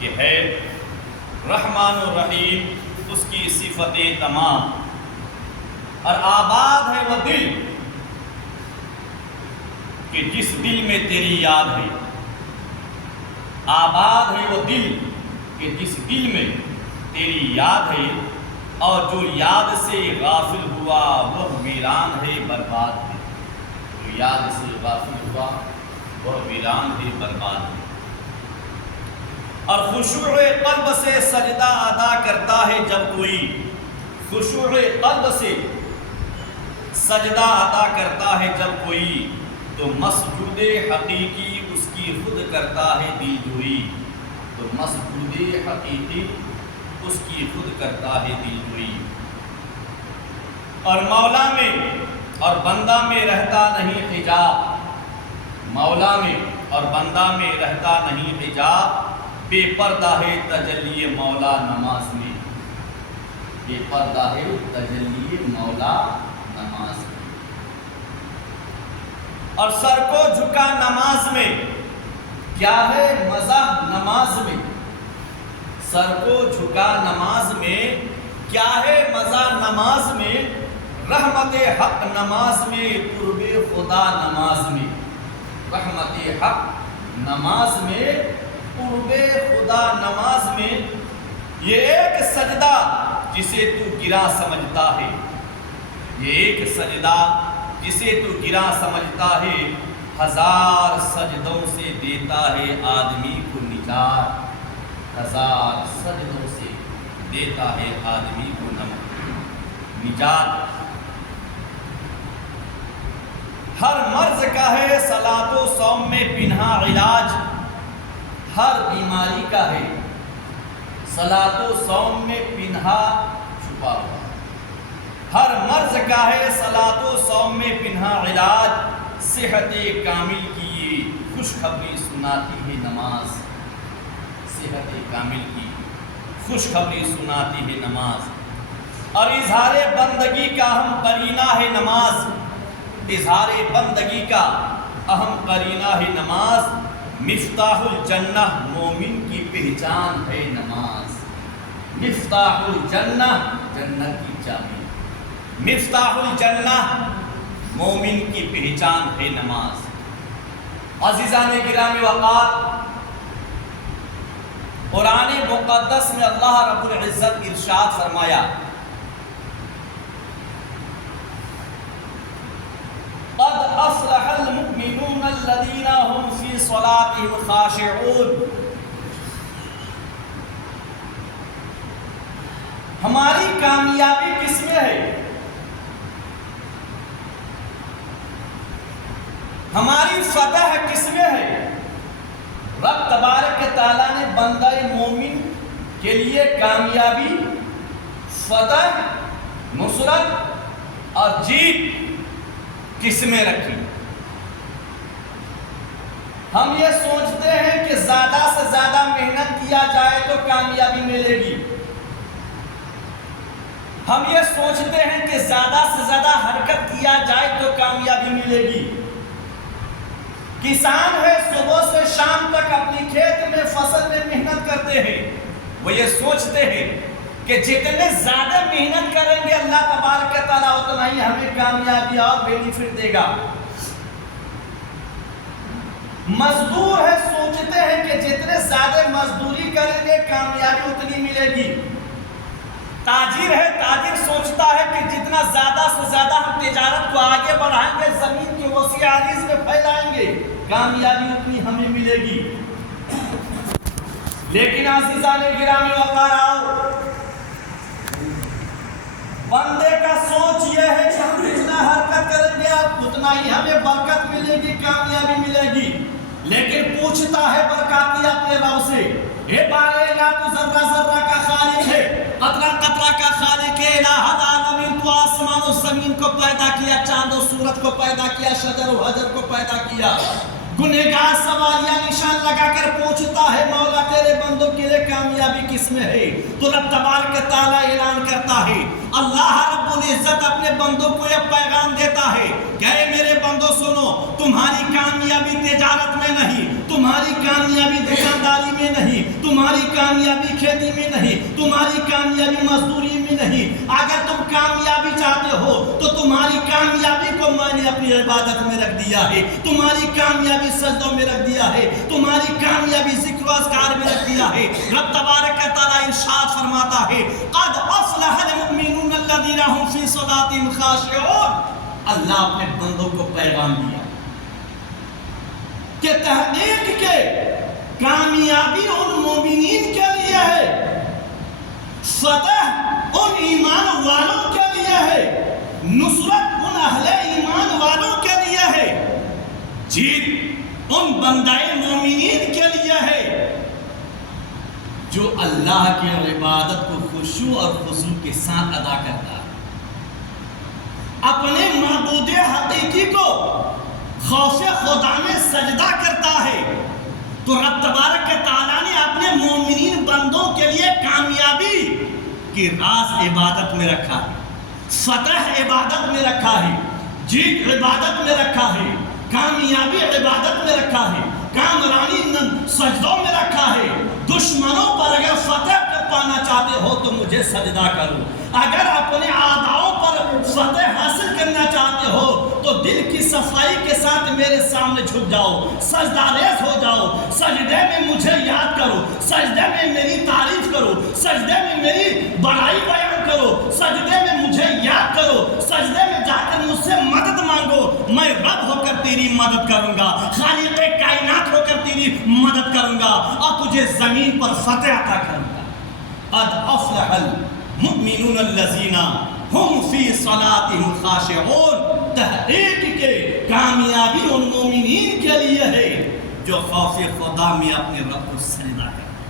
کہ ہے رحمان و رحیم، اس کی صفتیں تمام، اور آباد ہے وہ دل کہ جس دل میں تیری یاد ہے، آباد ہے وہ دل کہ جس دل میں تیری یاد ہے، اور جو یاد سے غافل ہوا وہ ویران ہے برباد ہے، جو یاد سے غافل ہوا وہ ویران ہے برباد ہے۔ اور خشوع قلب سے سجدہ ادا کرتا ہے جب کوئی، خشوع قلب سے سجدہ ادا کرتا ہے جب کوئی، تو مسجود حقیقی اس کی خود کرتا ہے دل جوئی، تو مسجود حقیقی اس کی خود کرتا ہے دل جوئی۔ اور مولا میں اور بندہ میں رہتا نہیں حجاب، مولا میں اور بندہ میں رہتا نہیں حجاب، بے پردہ ہے تجلی مولا نماز میں، بے پردہ ہے تجلی مولا نماز میں۔ اور سر کو جھکا نماز میں، کیا ہے مزہ نماز میں، سر کو جھکا نماز میں کیا ہے مزہ نماز میں، رحمت حق نماز میں قرب خدا نماز میں، رحمت حق نماز میں قرب خدا نماز میں۔ یہ ایک سجدہ جسے تو گرا سمجھتا ہے، یہ ایک سجدہ جسے تو گرا سمجھتا ہے، ہزار سجدوں سے دیتا ہے آدمی کو نجات، ہزار سجدوں سے دیتا ہے آدمی کو نجات۔ ہر مرض کا ہے صلاۃ و صوم میں پنہا علاج، ہر بیماری کا ہے صلاۃ و صوم میں پنہا چھپا ہوا، ہر مرض کا ہے صلاۃ و صوم میں پنہا علاج، صحت کامل کی یہ خوشخبری سناتی ہے نماز، صحت کامل کی خوشخبری سناتی ہے نماز۔ اور اظہار بندگی کا اہم قرینہ ہے نماز، اظہار بندگی کا اہم قرینہ ہے نماز، مفتاح الجنہ مومن کی پہچان ہے نماز، مفتاح الجنہ جنت کی چابی، مفتاح الجنہ مومن کی پہچان ہے نماز۔ عزیزان گرامی وقار، قرآن مقدس میں اللہ رب العزت ارشاد فرمایا، قد افلح المؤمنون الذین هم فی صلاتهم خاشعون۔ ہماری کامیابی کس میں ہے؟ ہماری فتح کس میں ہے؟ رب تبارک تعالیٰ نے بندہ مومن کے لیے کامیابی، فتح، نصرت اور جیت کس میں رکھی؟ ہم یہ سوچتے ہیں کہ زیادہ سے زیادہ محنت کیا جائے تو کامیابی ملے گی، ہم یہ سوچتے ہیں کہ زیادہ سے زیادہ حرکت کیا جائے تو کامیابی ملے گی۔ کسان ہے صبح سے شام تک اپنی کھیت میں فصل میں محنت کرتے ہیں، وہ یہ سوچتے ہیں کہ جتنے زیادہ محنت کریں گے اللہ تبارک تعالیٰ اتنا ہی ہمیں کامیابی اور بینیفٹ دے گا۔ مزدور ہے سوچتے ہیں کہ جتنے زیادہ مزدوری کریں گے کامیابی اتنی ملے گی۔ تاجر ہے، تاجر سوچتا ہے کہ جتنا زیادہ سے زیادہ ہم تجارت کو آگے بڑھائیں گے، زمین کی وسیع عریض میں پھیلائیں گے، کامیابی اتنی ہمیں ملے گی۔ لیکن عزیزان گرامی وقار، بندے کا سوچ یہ ہے کہ ہم جتنا حرکت کریں گے اتنا ہی ہمیں برکت ملے گی، کامیابی ملے گی۔ لیکن پوچھتا ہے برکاتی اپنے رب سے، اے بارے لا تو ذرہ ذرہ کا خالق ہے، قطرہ قطرہ کا خالق ہے، الہ العالمین، تو آسمان و زمین کو پیدا کیا، چاند و سورج کو پیدا کیا، شجر و حجر کو پیدا کیا۔ گنہگار سوالیہ نشان لگا کر پوچھتا ہے مولا تیرے بندوں کے لیے کامیابی کس میں ہے؟ تو رب تبارک تعالیٰ اعلان کرتا ہے، اللہ رب العزت اپنے بندوں کو یہ پیغام دیتا ہے کہ اے میرے بندوں سنو، تمہاری کامیابی تجارت میں نہیں، تمہاری کامیابی دکانداری میں نہیں، تمہاری کامیابی کھیتی میں نہیں، تمہاری کامیابی مزدوری میں نہیں۔ اگر تم کامیابی چاہتے ہو تو تمہاری کامیابی کو میں نے اپنی عبادت میں رکھ دیا ہے، تمہاری کامیابی سجدوں میں رکھ دیا ہے، تمہاری کامیابی ذکر و اذکار میں رکھ دیا ہے۔ رب تبارک تعالیٰ ارشاد فرماتا ہے قد افلح المؤمنون الذین هم فی صلاتهم خاشعون۔ اللہ اپنے بندوں کو پیغام دیا کہ تحقیق کے کامیابی ان مومنین کے لیے ہے، فتح ان ایمان والوں کے لیے ہے، نصرت ان اہل ایمان والوں کے لیے ہے، جیت ان بندائے مومنین کے لیے ہے جو اللہ کی عبادت کو خشوع اور خضوع کے ساتھ ادا کرتا ہے، اپنے معبود حقیقی کو خوف خدا میں سجدہ کرتا ہے۔ تو رب تبارک تعالیٰ نے اپنے مومنین بندوں کے لیے کامیابی کی راز عبادت میں رکھا ہے، فتح عبادت میں رکھا ہے، جیت عبادت میں رکھا ہے، کامیابی عبادت میں رکھا ہے، کامرانی سجدوں میں رکھا ہے۔ دشمنوں پر اگر فتح پانا چاہتے ہو تو مجھے سجدہ کرو، اگر اپنے اعداؤں پر فتح حاصل کرنا چاہتے ہو تو دل کی صفائی کے ساتھ میرے سامنے جھک جاؤ، سجدہ ریز ہو جاؤ، سجدے میں مجھے یاد کرو، سجدے میں میری تعریف کرو، سجدے میں میری بڑائی بیان کرو، سجدے میں مجھے یاد کرو، سجدے میں جا کر مجھ سے مدد مانگو، میں رب ہو کر تیری مدد کروں گا، خالق کائنات ہو کر تیری مدد کروں گا اور تجھے زمین پر فتح عطا کروں گا۔ قد افلح المؤمنون الذین هم فی صلاتهم خاشعون۔ تحقیق کے کامیابی ان مومنین کے لیے ہے جو خوف خدا میں اپنے رب کو سجدہ کرتے ہیں،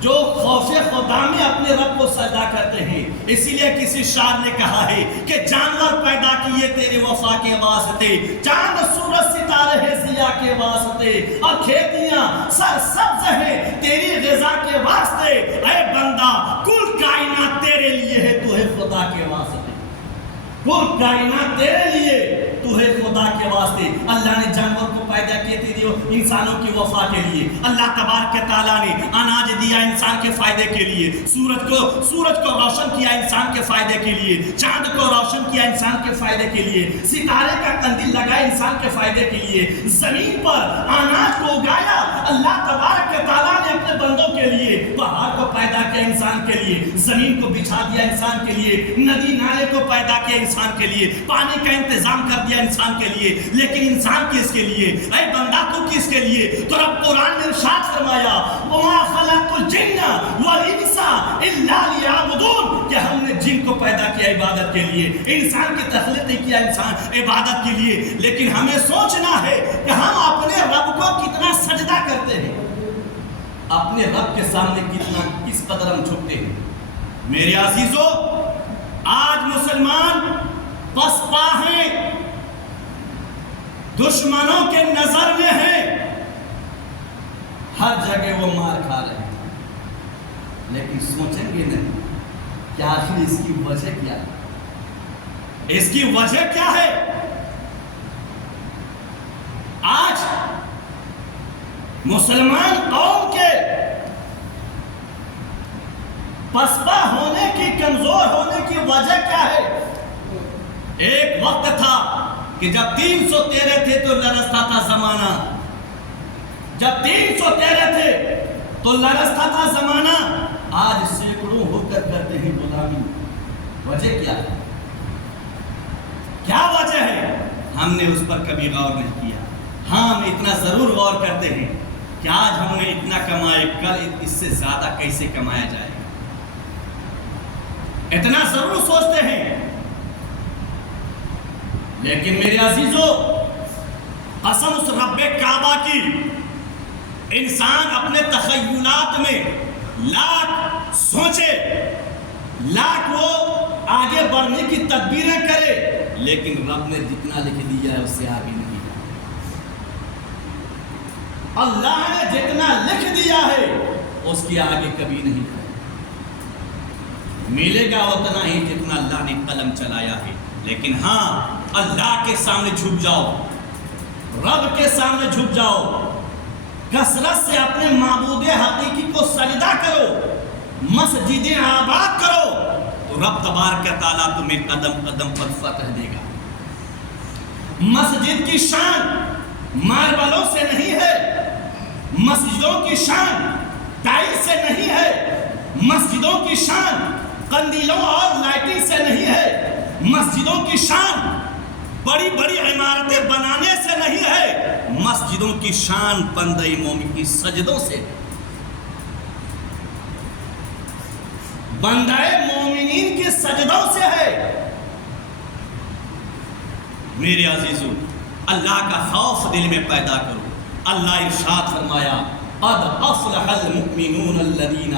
جو خوف خدا میں اپنے رب کو سجدہ کرتے ہیں۔ اسی لیے کسی شاعر نے کہا ہے کہ جانور پیدا کیے تیرے وفا کے واسطے، چاند سورج ستارے ہیں ضیاء کے واسطے، اور کھیتیاں سرسبز ہیں تیری غذا کے واسطے۔ اے بندہ کل کائنات تیرے لیے ہے، تو ہے خدا کے واسطے، کل کائنات تیرے لیے، تو ہے خدا کے واسطے۔ اللہ نے جانور کو پیدا کیے تیری انسانوں کی وفا کے لیے، اللہ تبارک تعالیٰ نے اناج دیا انسان کے فائدے کے لیے، سورج کو روشن کیا انسان کے فائدے کے لیے، چاند کو روشن کیا انسان کے فائدے کے لیے، ستارے کا قندیل لگایا انسان کے فائدے کے لیے، زمین پر اناج کو اگایا اللہ تبارک تعالیٰ نے اپنے بندوں کے لیے، پہاڑ کو پیدا کیا انسان کے لیے، زمین کو بچھا دیا انسان کے لیے، ندی نالے کو پیدا کیا انسان کے لیے، پانی کا انتظام کر دیا انسان کے لیے، لیکن انسان کس کے لیے؟ اے بندہ تو کس کے لیے؟ تو رب قرآن میں ارشاد فرمایا وَمَا خَلَقْتُ الْجِنَّ وَالْإِنسَ إِلَّا لِيَعْبُدُونَ، کہ ہم نے جن کو پیدا کیا عبادت کے لیے، انسان کی تخلیق کیا انسان عبادت کے لیے، لیکن ہمیں سوچنا ہے کہ ہم اپنے رب کو کتنا سجدہ کرتے ہیں، اپنے رب کے سامنے کس قدر ہم جھکتے ہیں۔ میرے عزیزو، آج مسلمان پسپا ہیں، دشمنوں کے نظر میں ہیں، ہر جگہ وہ مار کھا رہے ہیں، لیکن سوچیں گے نہیں کہ آخر اس کی وجہ کیا ہے؟ اس کی وجہ کیا ہے؟ آج مسلمان قوم کے پسپا ہونے کی، کمزور ہونے کی وجہ کیا ہے؟ ایک وقت تھا کہ جب 313 تھے تو لرزتا تھا زمانہ، جب 313 تھے تو لرزتا تھا زمانہ، آج سینکڑوں ہو کر کرتے ہیں غلامی۔ وجہ کیا ہے؟ کیا وجہ ہے؟ ہم نے اس پر کبھی غور نہیں کیا۔ ہاں، ہم اتنا ضرور غور کرتے ہیں کہ آج ہم نے اتنا کمائے، کل اس سے زیادہ کیسے کمایا جائے، اتنا ضرور سوچتے ہیں۔ لیکن میرے عزیزو، قسم اس رب کعبہ کی، انسان اپنے تخیلات میں لاکھ سوچے، لاکھ وہ آگے بڑھنے کی تدبیریں کرے، لیکن رب نے جتنا لکھ دیا ہے اس سے آگے نہیں جائے۔ اللہ نے جتنا لکھ دیا ہے اس کی آگے کبھی نہیں جائے، ملے گا اتنا ہی جتنا اللہ نے قلم چلایا ہے۔ لیکن ہاں، اللہ کے سامنے جھک جاؤ، رب کے سامنے جھک جاؤ، کثرت سے اپنے معبود حقیقی کو سجدہ کرو، مسجدیں آباد کرو، تو رب تبارک و تعالیٰ تمہیں قدم قدم پر فتح دے گا۔ مسجد کی شان ماربلوں سے نہیں ہے، مسجدوں کی شان ٹائل سے نہیں ہے، مسجدوں کی شان قندیلوں اور لائٹنگ سے نہیں ہے، مسجدوں کی شان بڑی بڑی عمارتیں بنانے سے نہیں ہے، مسجدوں کی شان بندہ مومن کی سجدوں سے، بندہ مومنین کے سجدوں سے ہے۔ میرے عزیزو، اللہ کا خوف دل میں پیدا کرو۔ اللہ ارشاد فرمایا قد افلح المؤمنون الذین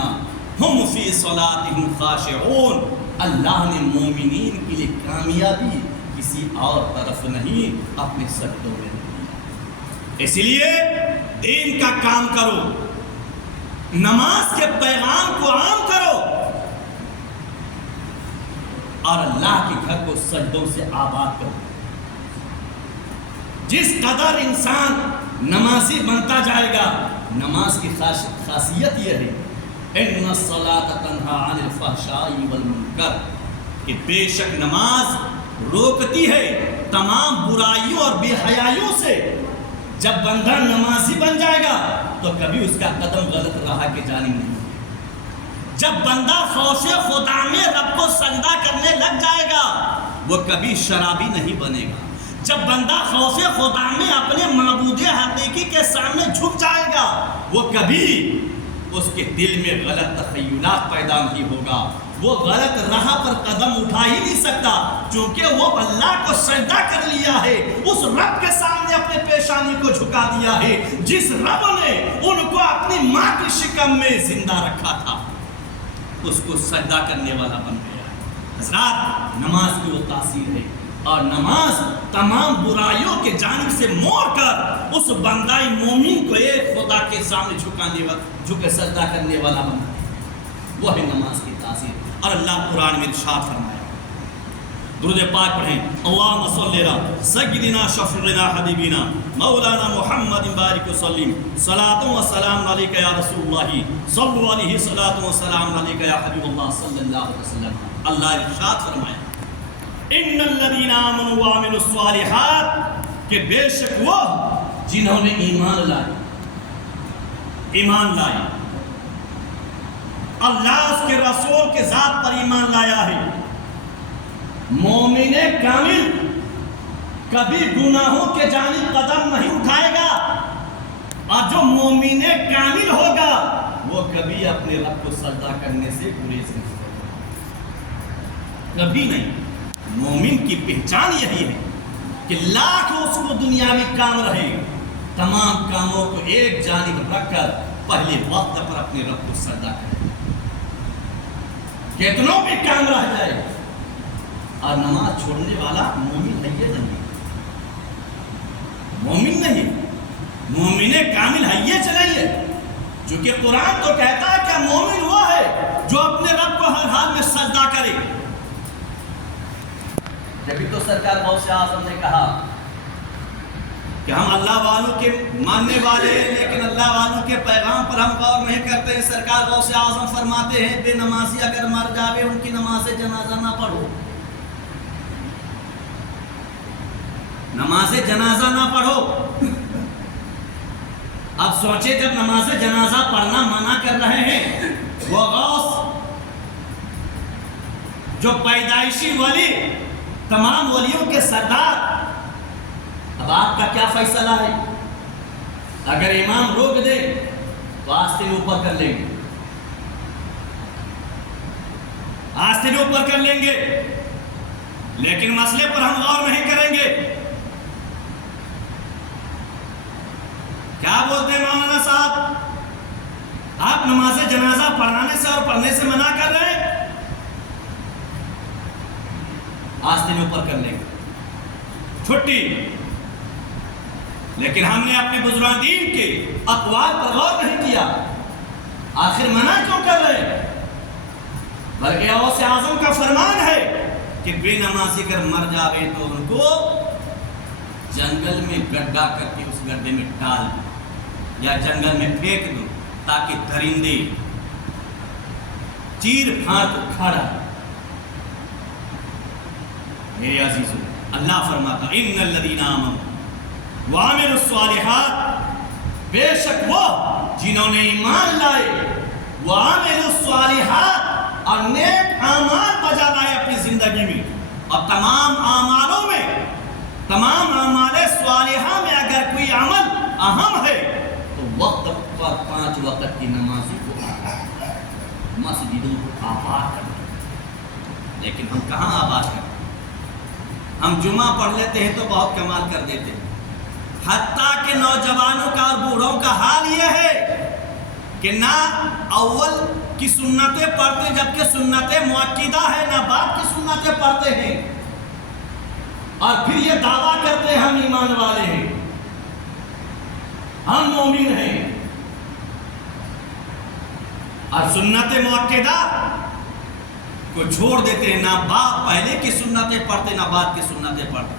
هم فی صلاتهم خاشعون۔ اللہ نے مومنین کے لیے کامیابی کسی اور طرف نہیں، اپنے سجدوں میں دی۔ اس لیے دین کا کام کرو، نماز کے پیغام کو عام کرو، اور اللہ کے گھر کو سجدوں سے آباد کرو۔ جس قدر انسان نمازی بنتا جائے گا، نماز کی خاصیت یہ ہے ان الصلاۃ تنہی عن الفحشاء والمنکر، کہ بے شک نماز روکتی ہے تمام برائیوں اور بے حیائیوں سے۔ جب بندہ نمازی بن جائے گا تو کبھی اس کا قدم غلط راہ کی جانب نہیں۔ جب بندہ خوف خدا میں رب کو سجدہ کرنے لگ جائے گا، وہ کبھی شرابی نہیں بنے گا۔ جب بندہ خوف خدا میں اپنے معبود حقیقی کے سامنے جھک جائے گا، وہ کبھی اس کے دل میں غلط تخیلات پیدا نہیں ہوگا، وہ غلط راہ پر قدم اٹھا ہی نہیں سکتا، چونکہ وہ اللہ کو سجدہ کر لیا ہے، اس رب کے سامنے اپنے پیشانی کو جھکا دیا ہے جس رب نے ان کو اپنی ماں کی شکم میں زندہ رکھا تھا، اس کو سجدہ کرنے والا بن گیا۔ حضرات، نماز کی وہ تاثیر ہے، اور نماز تمام برائیوں کے جانب سے موڑ کر اس بندہ مومن کو ایک خدا کے سامنے جھکے سجدہ کرنے والا بنتا ہے، وہ ہے نماز کی تاثیر۔ اور اللہ قرآن میں ارشاد فرمایا، درود پاک پڑھیں، اللہم صلی علی سیدنا شفیعنا حبیبنا مولانا محمد بارک وسلم، صلاۃ و سلام علیک یا رسول اللہ، صلو علیہ صلاۃ و سلام علیک یا حبیب اللہ صلی اللہ علیہ وسلم۔ اللہ ارشاد فرمایا ان الذین آمنوا وعملوا الصالحات، کہ بے شک وہ جنہوں نے ایمان لائے، اللہ اس کے رسول کے ذات پر ایمان لایا ہے۔ مومن کامل کبھی گناہوں کے جانب قدم نہیں اٹھائے گا، اور جو مومن کامل ہوگا وہ کبھی اپنے رب کو سجدہ کرنے سے گریز نہیں کرے گا، کبھی نہیں۔ مومن کی پہچان یہی ہے کہ لاکھ اس کو دنیاوی کام رہے، تمام کاموں کو ایک جانب رکھ کر پہلے وقت پر اپنے رب کو سجدہ کرے، کتنوں بھی کام رہ جائے۔ اور نماز چھوڑنے والا مومن ہے یہ نہیں، مومن نہیں، مومن کامل ہے یہ چلائیے، جو کہ قرآن تو کہتا ہے کہ مومن وہ ہے جو اپنے رب کو ہر حال میں سجدہ کرے۔ جبھی تو سرکار غوث اعظم نے کہا کہ ہم اللہ والوں کے ماننے والے ہیں، لیکن اللہ والوں کے پیغام پر ہم غور نہیں کرتے ہیں۔ سرکار غوث اعظم فرماتے ہیں بے نمازی اگر مر جاوے ان کی نماز جنازہ نہ پڑھو، نماز جنازہ نہ پڑھو۔ اب سوچے جب نماز جنازہ پڑھنا منع کر رہے ہیں وہ غوث جو پیدائشی ولی، تمام ولیوں کے سردار، اب آپ کا کیا فیصلہ ہے؟ اگر امام روک دے تو آستین اوپر کر لیں گے، آستین اوپر کر لیں گے، لیکن مسئلے پر ہم غور نہیں کریں گے۔ کیا بولتے ہیں مولانا صاحب؟ آپ نماز جنازہ پڑھانے سے اور پڑھنے سے منع کر رہے ہیں، آستین اوپر کر لیں گے، چھٹی۔ لیکن ہم نے اپنے بزرگان دین کے اقوال پر غور نہیں کیا، آخر منع کیوں کر رہے؟ بلکہ غوث اعظم کا فرمان ہے کہ بے نمازی اگر مر جاوے تو ان کو جنگل میں گڈھا کر کے اس گڈھے میں ڈال دیں۔ یا جنگل میں پھینک دوں تاکہ درندے چیر پھاڑ کو کھا ڈالیں۔ میرے عزیزو، اللہ فرماتا ان الذین آمنوا وعملوا الصالحات، بے شک وہ جنہوں نے ایمان لائے، وعملوا الصالحات، اور نیک اعمال بجا لائے اپنی زندگی میں، اور تمام اعمالوں میں، تمام اعمال صالحہ میں اگر کوئی عمل اہم ہے تو وقت پر 5 وقت کی نمازوں کو مسجدوں کو آباد کرنا۔ لیکن ہم کہاں آباد کرتے ہیں؟ ہم جمعہ پڑھ لیتے ہیں تو بہت کمال کر دیتے ہیں، حتیٰ کہ نوجوانوں کا اور بوڑھوں کا حال یہ ہے کہ نہ اول کی سنتیں پڑھتے جبکہ سنتیں مؤکدہ ہے، نہ بعد کی سنتیں پڑھتے ہیں، اور پھر یہ دعویٰ کرتے ہیں ہم ایمان والے ہیں، ہم مومن ہیں، اور سنت مؤکدہ کو چھوڑ دیتے ہیں، نہ بعد پہلے کی سنتیں پڑھتے نہ بعد کی سنتیں پڑھتے،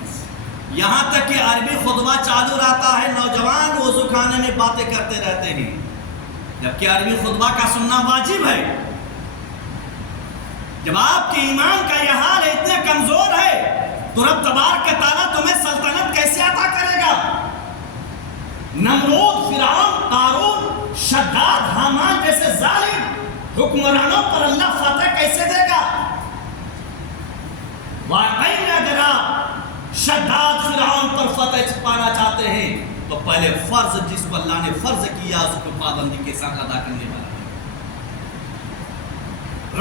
یہاں تک کہ عربی خطبہ چالو رہتا ہے، نوجوان وضو خانے میں باتیں کرتے رہتے ہیں، جبکہ عربی خطبہ کا سننا واجب ہے۔ جب آپ کے ایمان کا یہ حال اتنے کمزور ہے تو رب تبارک تعالیٰ تمہیں سلطنت کیسے عطا کرے گا؟ نمرود، فرعون، قارون، شداد، حامان جیسے ظالم حکمرانوں پر اللہ فتح کیسے دے گا؟ واقعی میں اگر آپ شداد فرعون پر فتح پانا چاہتے ہیں تو پہلے فرض جس کو اللہ نے فرض کیا اس کو پابندی کے ساتھ ادا کرنے والا ہے۔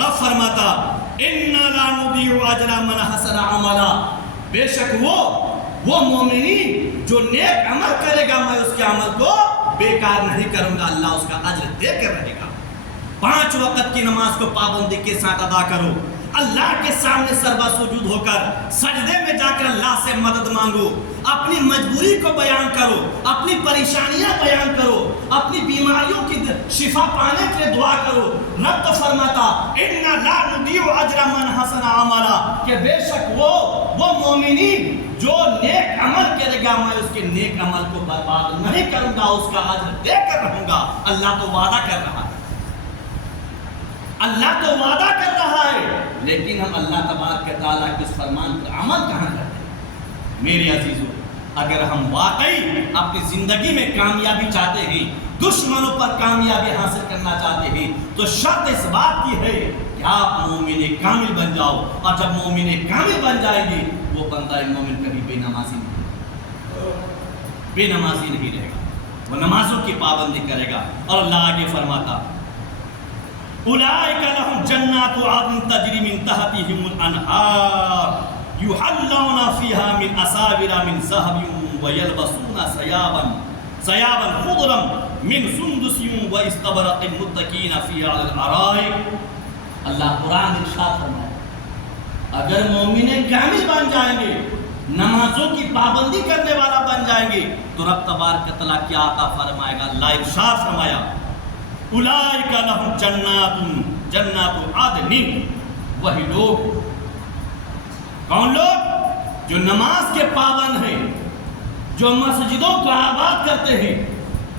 رب فرماتا اِنَّا لَا نُضِيعُ أَجْرَ مَنْ أَحْسَنَ عَمَلًا، بے شک وہ مومنین جو نیک عمل کرے گا میں اس کے عمل کو بیکار نہیں کروں گا، اللہ اس کا اجر دے کر رہے گا۔ 5 وقت کی نماز کو پابندی کے ساتھ ادا کرو، اللہ کے سامنے سربا سجود ہو کر سجدے میں جا کر اللہ سے مدد مانگو، اپنی مجبوری کو بیان کرو، اپنی پریشانیاں بیان کرو، اپنی بیماریوں کی شفا پانے کے لیے دعا کرو۔ رب تو فرماتا اِنَّا لَا نُضِيعُ أَجْرَ مَنْ أَحْسَنَ عَمَلًا، کہ بے شک وہ مومنین جو نیک عمل کرے گا میں اس کے نیک عمل کو برباد نہیں کروں گا، اس کا اجر دے کر رہوں گا۔ اللہ تو وعدہ کر رہا ہے، اللہ تو وعدہ کر رہا ہے، لیکن ہم اللہ تبارک تعالیٰ کے اس فرمان پر عمل کہاں کرتے ہیں؟ میرے عزیزو، اگر ہم واقعی اپنی زندگی میں کامیابی چاہتے ہیں، دشمنوں پر کامیابی حاصل کرنا چاہتے ہیں، تو شرط اس بات کی ہے کہ آپ مومن کامل بن جاؤ، اور جب مومن کامل بن جائیں گے وہ بندہ مومن کبھی بے نمازی نہیں رہے گا، وہ نمازوں کی پابندی کرے گا۔ اور اللہ آگے فرماتا اولئک لهم جنات عدن تجری من تحتهم الانہار یحلون فیہا من اساور من ذہب ویلبسون ثیابا خضرا من سندس واستبرق متکئین فیہا علی الارائک۔ اللہ قرآن ارشاد فرمایا اگر مومن کامل بن جائیں گے، نمازوں کی پابندی کرنے والا بن جائیں گے تو رب تبارک تعالیٰ کیا عطا فرمائے گا؟ اللہ ارشاد فرمایا اولئک لہم جنات عدن، وہی لوگ، کون لوگ؟ جو نماز کے پابند ہیں، جو مسجدوں کو آباد کرتے ہیں،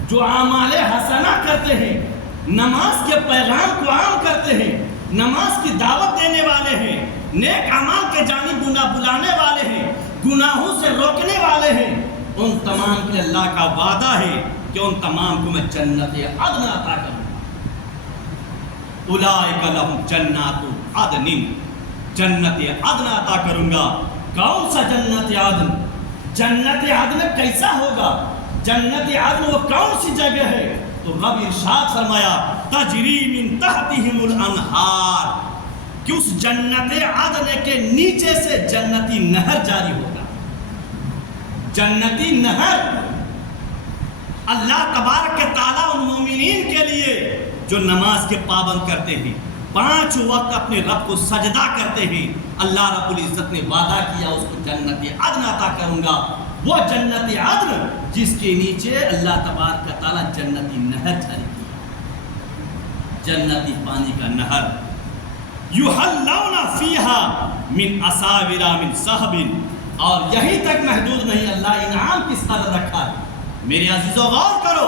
جو اعمال حسنہ کرتے ہیں، نماز کے پیغام کو عام کرتے ہیں، نماز کی دعوت دینے والے ہیں، نیک اعمال کے جانب بلانے والے ہیں، گناہوں سے روکنے والے ہیں، ان تمام کے اللہ کا وعدہ ہے کہ ان تمام کو میں جنت عدن عطا کروں۔ اولئک لہم جنات عدن، جنت عدن عطا کروں گا۔ کون سا جنت عدن؟ جنت عدن کیسا ہوگا؟ جنت عدن وہ کون سی جگہ ہے؟ تو رب ارشاد فرمایا تجری من تحتہم الانہار، کہ اس جنت عدن کے نیچے سے جنتی نہر جاری ہوگا۔ جنتی نہر اللہ تبارک تعالیٰ ان مومنین کے لیے جو نماز کے پابند کرتے ہیں، 5 وقت اپنے رب کو سجدہ کرتے ہیں، اللہ رب العزت نے وعدہ کیا اس کو جنت عدن عطا کروں گا۔ وہ جنت عدن جس کے نیچے اللہ تبارک تعالیٰ جنتی نہر جاری کی، جنتی پانی کا نہر۔ یحلون فیہا من اساور من ذہب، اور یہیں تک محدود نہیں، اللہ انعام کس قدر رکھا ہے۔ میرے عزیزو غور کرو،